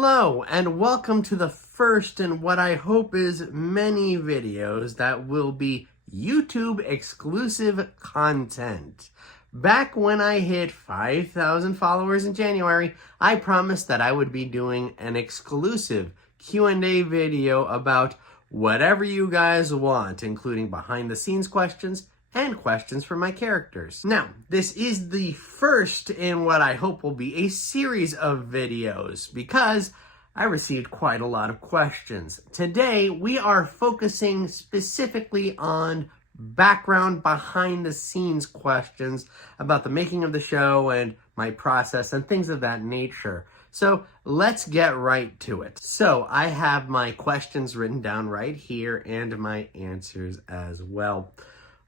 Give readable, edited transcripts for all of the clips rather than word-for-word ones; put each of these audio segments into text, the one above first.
Hello, and welcome to the first in what I hope is many videos that will be YouTube exclusive content. Back when I hit 5,000 followers in January, I promised that I would be doing an exclusive Q&A video about whatever you guys want, including behind the scenes questions and questions for my characters. Now, this is the first in what I hope will be a series of videos because I received quite a lot of questions. Today, we are focusing specifically on background behind the scenes questions about the making of the show and my process and things of that nature. So let's get right to it. So I have my questions written down right here and my answers as well.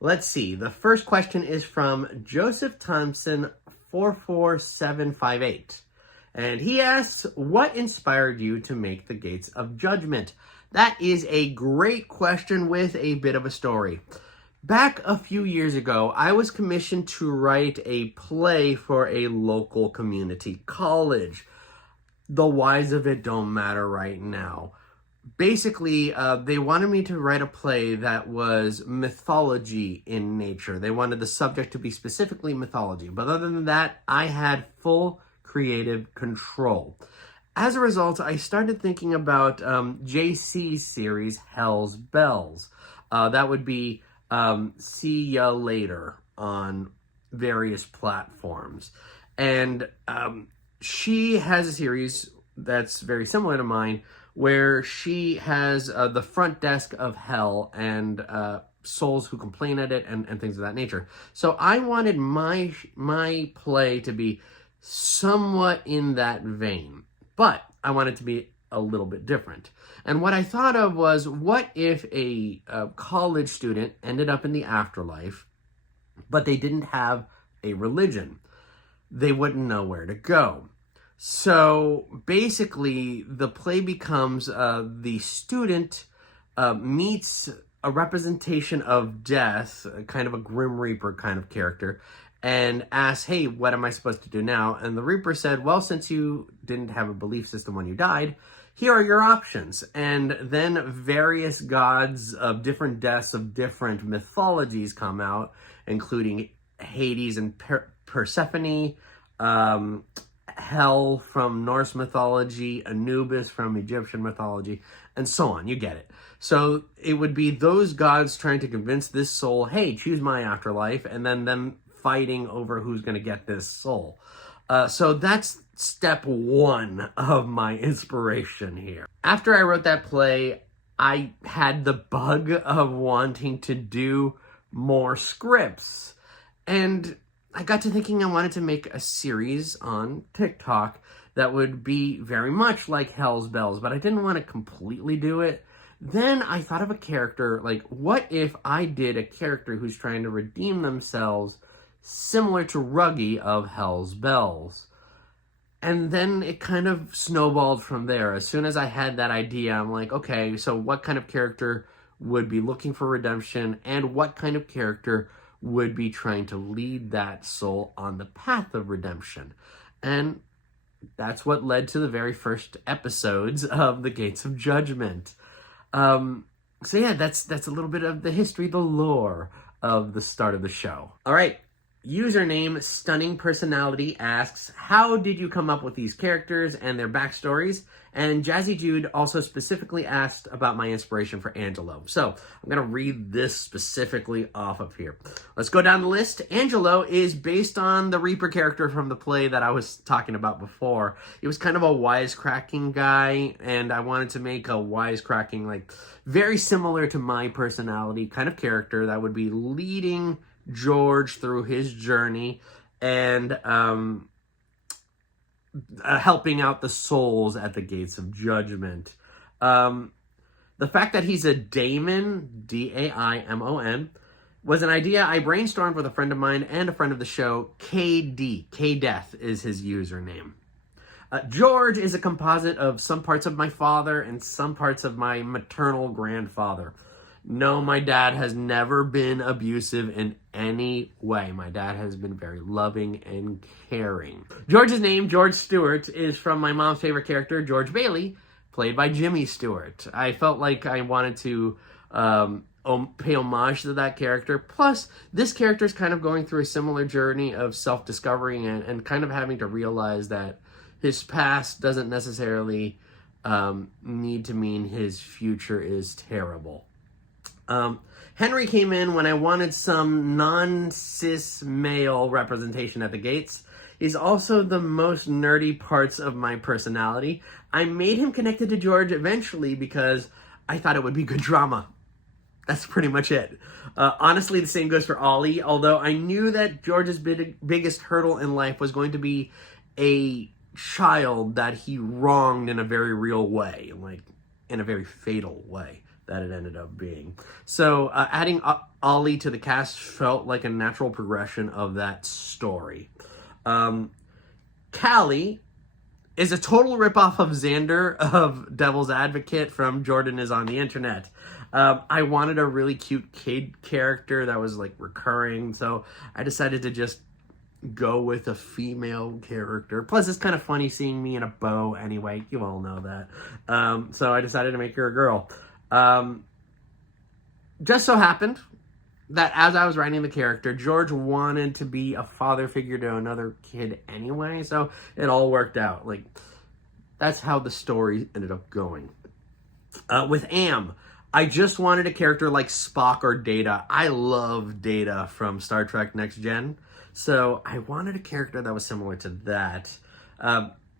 Let's see. The first question is from Joseph Thompson 44758. And he asks, what inspired you to make the Gates of Judgment? That is a great question with a bit of a story. Back a few years ago, I was commissioned to write a play for a local community college. The whys of it don't matter right now. Basically, they wanted me to write a play that was mythology in nature. They wanted the subject to be specifically mythology. But other than that, I had full creative control. As a result, I started thinking about JC's series, Hell's Bells. That would be See Ya Later on various platforms. And she has a series that's very similar to mine, where she has the front desk of hell and souls who complain at it and things of that nature. So I wanted my play to be somewhat in that vein, but I wanted to be a little bit different. And what I thought of was, what if a college student ended up in the afterlife, but they didn't have a religion? They wouldn't know where to go. So basically, the play becomes the student meets a representation of death, kind of a Grim Reaper kind of character, and asks, hey, what am I supposed to do now? And the Reaper said, well, since you didn't have a belief system when you died, here are your options. And then various gods of different deaths of different mythologies come out, including Hades and Persephone, Hell from Norse mythology, Anubis from Egyptian mythology, and so on. You get it. So it would be those gods trying to convince this soul, hey, choose my afterlife, and then them fighting over who's going to get this soul. So that's step one of my inspiration here. After I wrote that play, I had the bug of wanting to do more scripts. And I got to thinking I wanted to make a series on TikTok that would be very much like Hell's Bells, but I didn't want to completely do it. Then I thought of a character, like, what if I did a character who's trying to redeem themselves similar to Ruggy of Hell's Bells? And then it kind of snowballed from there. As soon as I had that idea, I'm like, okay, so what kind of character would be looking for redemption, and what kind of character would be trying to lead that soul on the path of redemption? And that's what led to the very first episodes of the Gates of Judgment. So yeah, that's a little bit of the history, the lore of the start of the show. All right. Username Stunning Personality asks, how did you come up with these characters and their backstories? And Jazzy Jude also specifically asked about my inspiration for Angelo. So I'm going to read this specifically off of here. Let's go down the list. Angelo is based on the Reaper character from the play that I was talking about before. He was kind of a wisecracking guy, and I wanted to make a wisecracking, like, very similar to my personality kind of character that would be leading George through his journey and helping out the souls at the Gates of Judgment. The fact that he's a daimon, D-A-I-M-O-N, was an idea I brainstormed with a friend of mine and a friend of the show, KD. K-Death is his username. George is a composite of some parts of my father and some parts of my maternal grandfather. No, my dad has never been abusive in any way. My dad has been very loving and caring. George's name, George Stewart, is from my mom's favorite character, George Bailey, played by Jimmy Stewart. I felt like I wanted to pay homage to that character. Plus, this character is kind of going through a similar journey of self-discovery and kind of having to realize that his past doesn't necessarily need to mean his future is terrible. Henry came in when I wanted some non-cis male representation at the gates. He's also the most nerdy parts of my personality. I made him connected to George eventually because I thought it would be good drama. That's pretty much it. Honestly, the same goes for Ollie, although I knew that George's biggest hurdle in life was going to be a child that he wronged in a very real way, like in a very fatal way that it ended up being. So adding Ollie to the cast felt like a natural progression of that story. Callie is a total ripoff of Xander of Devil's Advocate from Jordan Is on the Internet. I wanted a really cute kid character that was like recurring, so I decided to just go with a female character. Plus, it's kind of funny seeing me in a bow anyway. You all know that. So I decided to make her a girl. Just so happened that as I was writing the character, George wanted to be a father figure to another kid anyway, so it all worked out. Like, that's how the story ended up going. With Am, I just wanted a character like Spock or Data. I love Data from Star Trek Next Gen, so I wanted a character that was similar to that.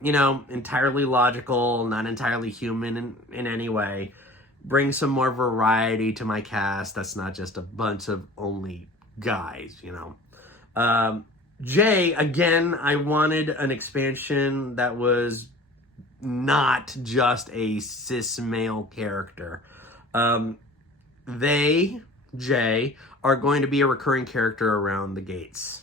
Entirely logical, not entirely human in any way. Bring some more variety to my cast. That's not just a bunch of only guys, Jay, again, I wanted an expansion that was not just a cis male character. Jay, are going to be a recurring character around the gates.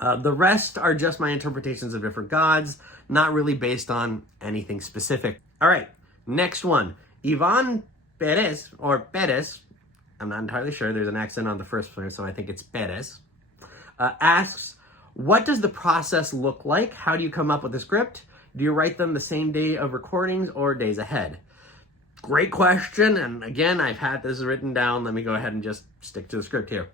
The rest are just my interpretations of different gods, not really based on anything specific. All right, next one. Yvonne Perez, or Perez, I'm not entirely sure, there's an accent on the first one, so I think it's Perez, asks, what does the process look like? How do you come up with a script? Do you write them the same day of recordings or days ahead? Great question, and again, I've had this written down. Let me go ahead and just stick to the script here.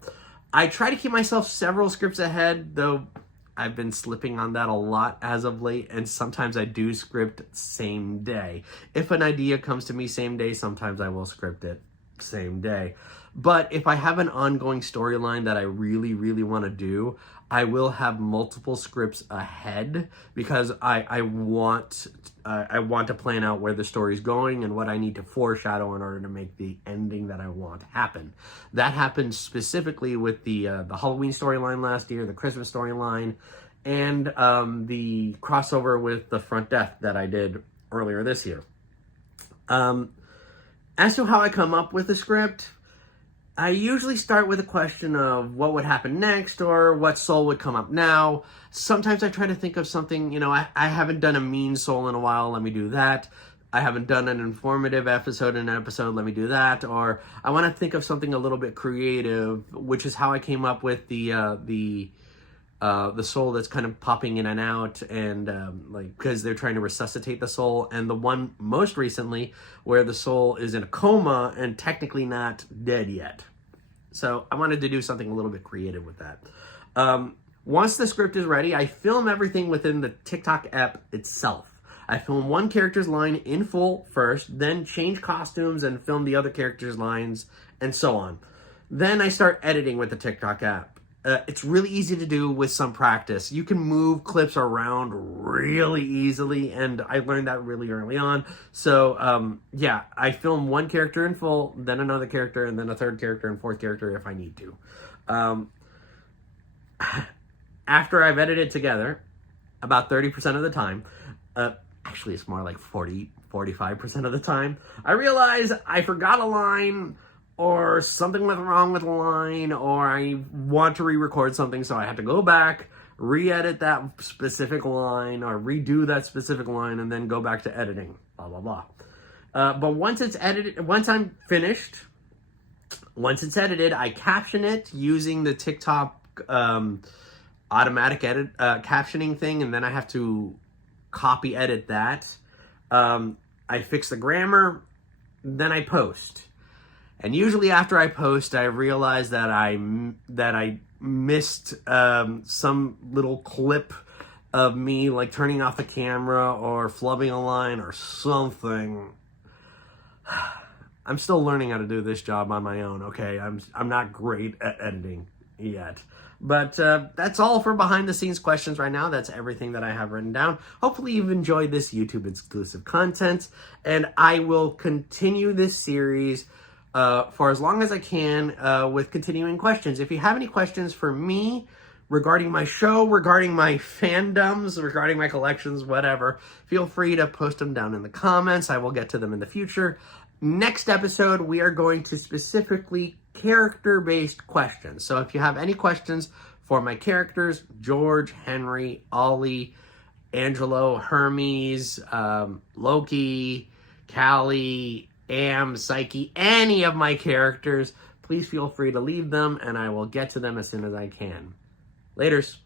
I try to keep myself several scripts ahead, though I've been slipping on that a lot as of late, and sometimes I do script same day. If an idea comes to me same day, sometimes I will script it same day. But if I have an ongoing storyline that I really, really want to do, I will have multiple scripts ahead because I want to plan out where the story's going and what I need to foreshadow in order to make the ending that I want to happen. That happened specifically with the Halloween storyline last year, the Christmas storyline, and the crossover with the Front Death that I did earlier this year. As to how I come up with a script, I usually start with a question of what would happen next or what soul would come up now. Sometimes I try to think of something, I haven't done a mean soul in a while, let me do that. I haven't done an informative episode in an episode, let me do that. Or I want to think of something a little bit creative, which is how I came up with the soul that's kind of popping in and out, and because they're trying to resuscitate the soul, and the one most recently where the soul is in a coma and technically not dead yet. So I wanted to do something a little bit creative with that. Once the script is ready, I film everything within the TikTok app itself. I film one character's line in full first, then change costumes and film the other character's lines, and so on. Then I start editing with the TikTok app. It's really easy to do with some practice. You can move clips around really easily, and I learned that really early on. So, I film one character in full, then another character, and then a third character and fourth character if I need to. After I've edited together, about 30% of the time, actually it's more like 45% of the time, I realize I forgot a line, or something went wrong with the line, or I want to re-record something, so I have to go back, re-edit that specific line, or redo that specific line, and then go back to editing, blah, blah, blah. But once it's edited, once I'm finished, Once it's edited, I caption it using the TikTok automatic edit captioning thing, and then I have to copy edit that. I fix the grammar, then I post. And usually after I post, I realize that I missed some little clip of me like turning off the camera or flubbing a line or something. I'm still learning how to do this job on my own, okay? I'm not great at editing yet. But that's all for behind the scenes questions right now. That's everything that I have written down. Hopefully you've enjoyed this YouTube exclusive content, and I will continue this series for as long as I can with continuing questions. If you have any questions for me regarding my show, regarding my fandoms, regarding my collections, whatever, feel free to post them down in the comments. I will get to them in the future. Next episode, we are going to specifically character-based questions. So if you have any questions for my characters, George, Henry, Ollie, Angelo, Hermes, Loki, Callie, Am, Psyche, any of my characters, please feel free to leave them and I will get to them as soon as I can. Laters.